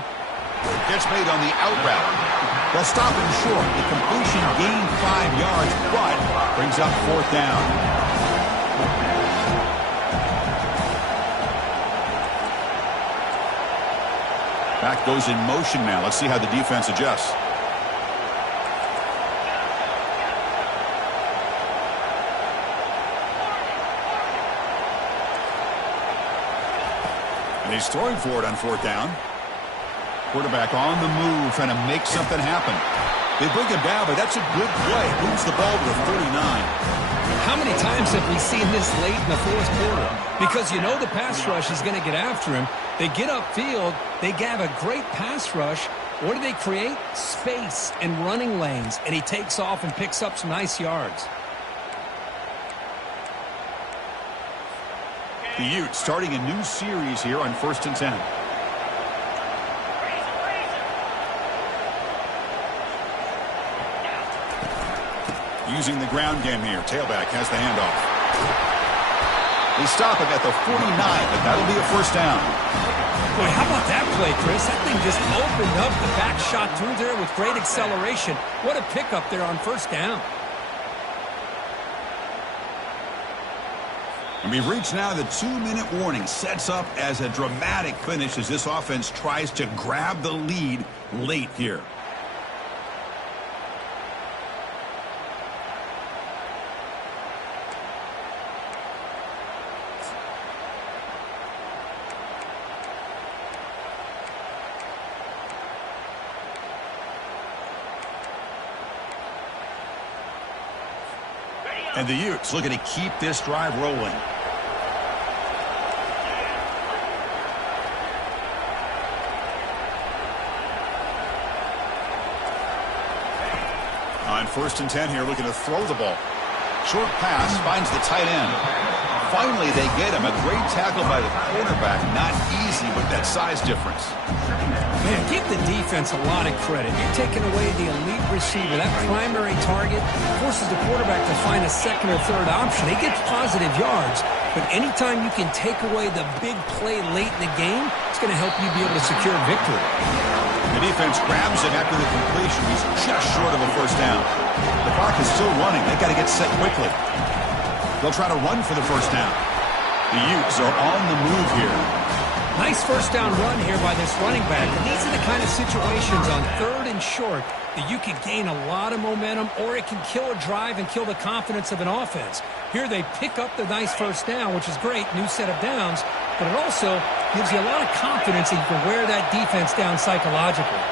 Gets made on the out route. They'll stop him short. The completion gained 5 yards, but brings up fourth down. Back goes in motion now. Let's see how the defense adjusts. And he's throwing for it on fourth down. Quarterback on the move, trying to make something happen. They bring him down, but that's a good play. Moves the ball to the 39. How many times have we seen this late in the fourth quarter? Because you know the pass rush is going to get after him. They get upfield. They have a great pass rush. What do they create? Space and running lanes. And he takes off and picks up some nice yards. The Utes starting a new series here on 1st and 10. Using the ground game here. Tailback has the handoff. They stop him at the 49, but that'll be a first down. Boy, how about that play, Chris? That thing just opened up. The back shot through there with great acceleration. What a pickup there on first down. And we've reached now the 2-minute warning. Sets up as a dramatic finish as this offense tries to grab the lead late here. And the Utes looking to keep this drive rolling. On 1st and 10 here, looking to throw the ball. Short pass, finds the tight end. Finally, they get him. A great tackle by the quarterback. Not easy with that size difference. Man, give the defense a lot of credit. You're taking away the elite receiver. That primary target forces the quarterback to find a second or third option. He gets positive yards, but anytime you can take away the big play late in the game, it's going to help you be able to secure victory. The defense grabs him after the completion. He's just short of a first down. The clock is still running. They've got to get set quickly. They'll try to run for the first down. The Utes are on the move here. Nice first down run here by this running back. And these are the kind of situations on 3rd and short that you can gain a lot of momentum, or it can kill a drive and kill the confidence of an offense. Here they pick up the nice first down, which is great, new set of downs, but it also gives you a lot of confidence that you can wear that defense down psychologically.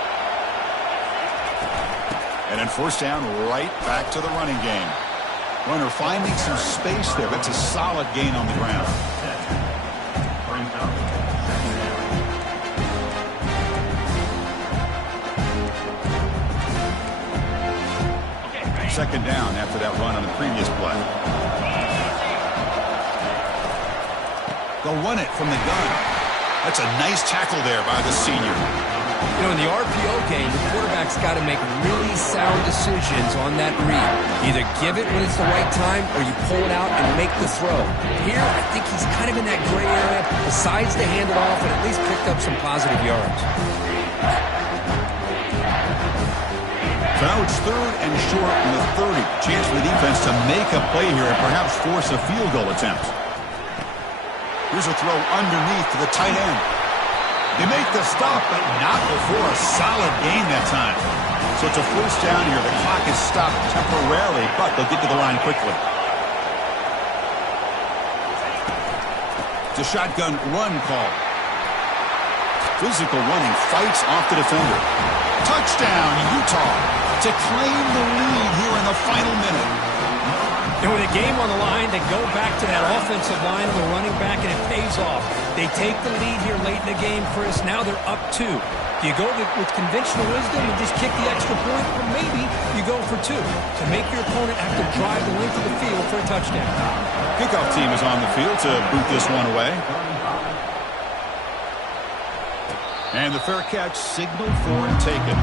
And then first down, right back to the running game. Runner finding some space there. That's a solid gain on the ground. Second down after that run on the previous play. They'll run it from the gun. That's a nice tackle there by the senior. You know, in the RPO game, the quarterback's got to make really sound decisions on that read. Either give it when it's the right time, or you pull it out and make the throw. Here, I think he's kind of in that gray area, decides to hand it off and at least picked up some positive yards. So now it's 3rd and short in the 30. Chance for the defense to make a play here and perhaps force a field goal attempt. Here's a throw underneath to the tight end. They make the stop, but not before a solid gain that time. So it's a first down here. The clock is stopped temporarily, but they'll get to the line quickly. It's a shotgun run call. Physical running, fights off the defender. Touchdown, Utah, to claim the lead here in the final minute. And with a game on the line, they go back to that offensive line of the running back, and it pays off. They take the lead here late in the game, Chris. Now they're up 2. Do you go with conventional wisdom and just kick the extra point? Or maybe you go for 2 to make your opponent have to drive the length of the field for a touchdown. Kickoff team is on the field to boot this one away. And the fair catch signaled for and taken.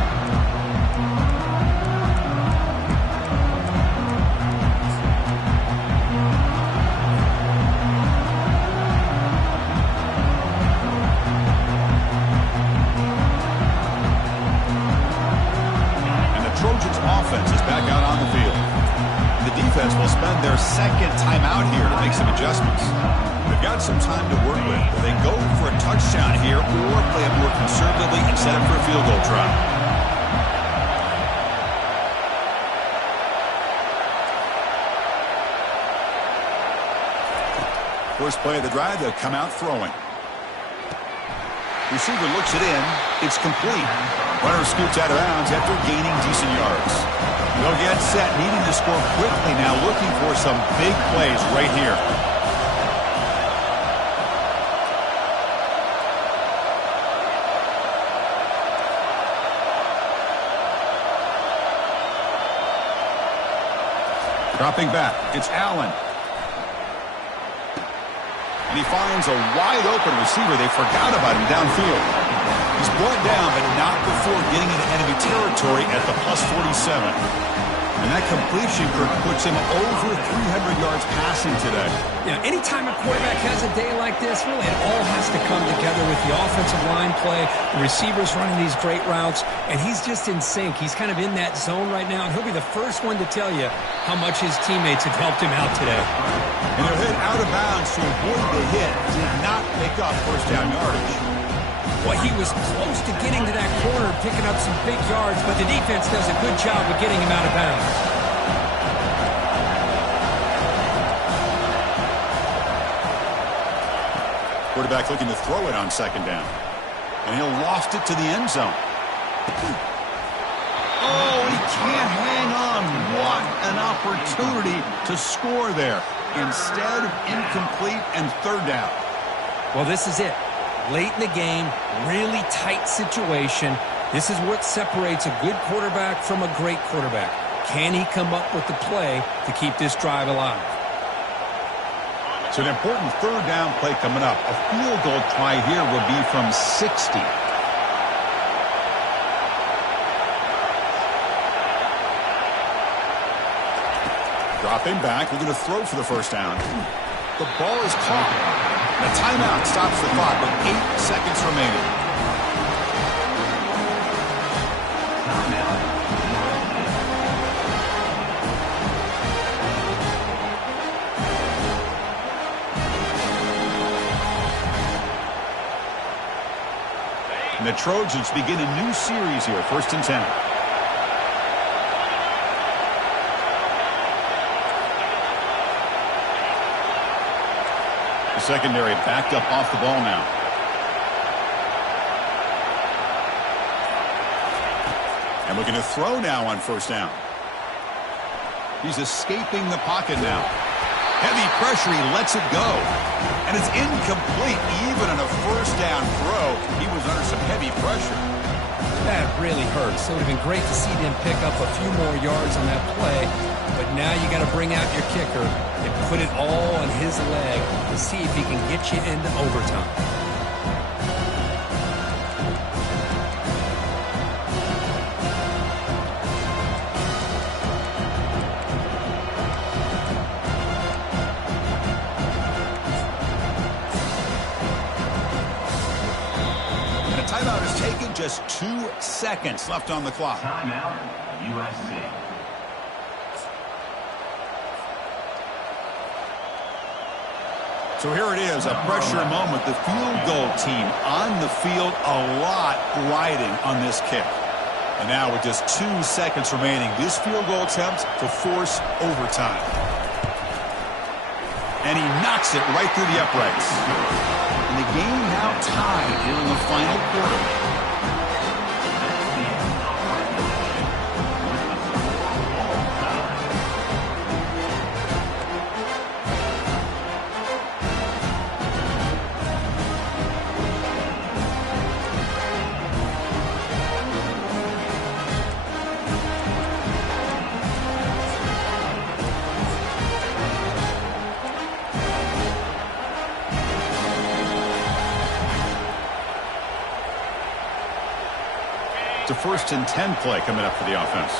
Offense is back out on the field. The defense will spend their second timeout here to make some adjustments. They've got some time to work with. Will they go for a touchdown here or play it more conservatively and set up for a field goal try? First play of the drive, they'll come out throwing. Receiver looks it in. It's complete. Runner scoots out of bounds after gaining decent yards. They'll get set, needing to score quickly now, looking for some big plays right here. Dropping back, it's Allen. And he finds a wide-open receiver. They forgot about him downfield. He's brought down, but not before getting into enemy territory at the +47. And that completion puts him over 300 yards passing today. Yeah, anytime a quarterback has a day like this, really it all has to come together with the offensive line play, the receivers running these great routes, and he's just in sync. He's kind of in that zone right now, and he'll be the first one to tell you how much his teammates have helped him out today. And he'll hit out of bounds to avoid the hit. Did not pick up first down yardage. Well, he was close to getting to that corner, picking up some big yards, but the defense does a good job of getting him out of bounds. Quarterback looking to throw it on second down. And he'll loft it to the end zone. Oh, he can't hang on. What an opportunity to score there. Instead, incomplete and third down. Well, this is it. Late in the game, really tight situation. This is what separates a good quarterback from a great quarterback. Can he come up with the play to keep this drive alive? It's an important third down play coming up. A field goal try here will be from 60. Dropping back, looking to throw for the first down. The ball is caught. The timeout stops the clock with 8 seconds remaining. And the Trojans begin a new series here, 1st and 10. The secondary backed up off the ball now. And looking to throw now on 1st down. He's escaping the pocket now. Heavy pressure, he lets it go. And it's incomplete. Even on a 1st down throw, he was under some heavy pressure. That really hurts. It would have been great to see them pick up a few more yards on that play. But now you got to bring out your kicker and put it all on his leg to see if he can get you into overtime. Timeout is taken, just 2 seconds left on the clock. Timeout, USC. So here it is, a pressure moment. The field goal team on the field, a lot riding on this kick. And now with just 2 seconds remaining, this field goal attempt to force overtime. And he knocks it right through the uprights. And the game now tied here in the final quarter. It's a 1st and 10 play coming up for the offense.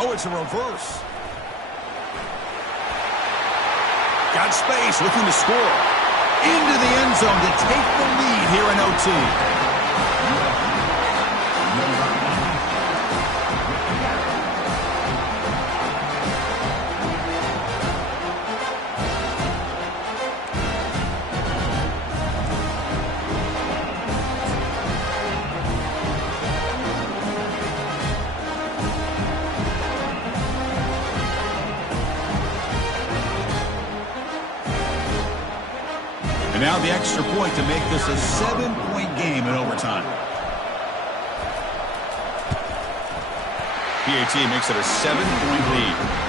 Oh, it's a reverse. Got space, looking to score. Into the end zone to take the lead here in OT. And now the extra point to make this a 7-point game in overtime. PAT makes it a 7-point lead.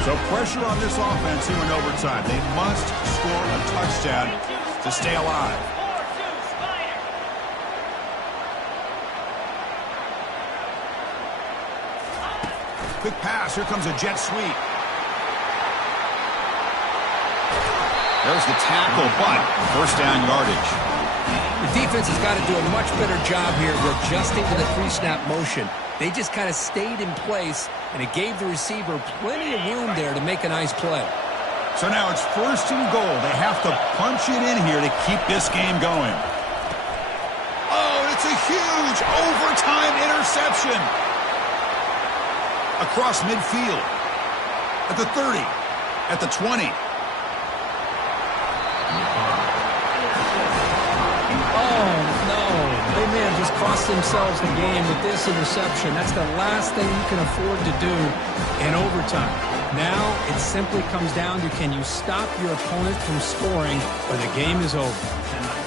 So pressure on this offense here in overtime. They must score a touchdown to stay alive. Quick pass. Here comes a jet sweep. There's the tackle, but 1st down yardage. The defense has got to do a much better job here of adjusting to the 3-snap motion. They just kind of stayed in place, and it gave the receiver plenty of room there to make a nice play. So now it's 1st and goal. They have to punch it in here to keep this game going. Oh, it's a huge overtime interception. Across midfield. At the 30. At the 20. Oh, no. They may have just cost themselves the game with this interception. That's the last thing you can afford to do in overtime. Now it simply comes down to, can you stop your opponent from scoring or the game is over.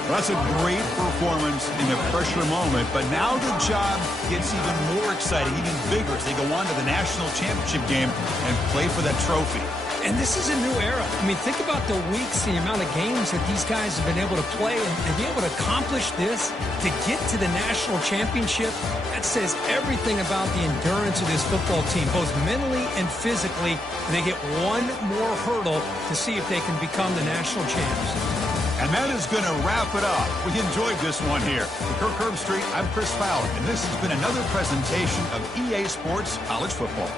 Well, that's a great performance in the pressure moment, but now the job gets even more exciting, even bigger as they go on to the national championship game and play for that trophy. And this is a new era. I mean, think about the weeks, the amount of games that these guys have been able to play and be able to accomplish this, to get to the national championship. That says everything about the endurance of this football team, both mentally and physically. And they get one more hurdle to see if they can become the national champs. And that is going to wrap it up. We enjoyed this one here. For Kirk Herbstreit, I'm Chris Fowler, and this has been another presentation of EA Sports College Football.